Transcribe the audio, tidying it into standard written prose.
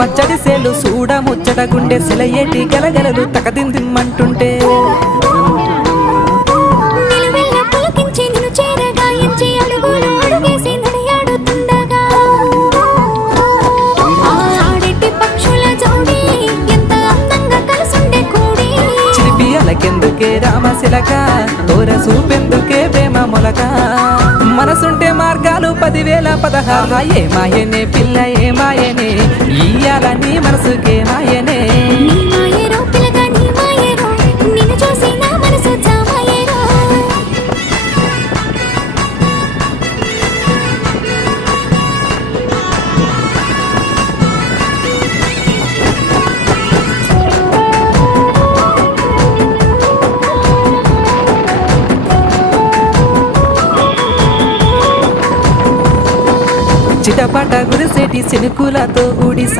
పచ్చడి సేలు సూడ ముచ్చట గుండె సెలయేటి గలగలలు తకదిందిమ్మంటుంటే చిలిపియలకెందుకే రామశిలక తోర సూపెందుకే ప్రేమ మొలక మనసుంటే మార్గాలు 10,000 ఏ మాయనే పిల్ల ఏ మాయనే ఇయ్యాల నీ మనసుకే మాయనే చిటపట గురిసేటి చినుకులతో ఊడి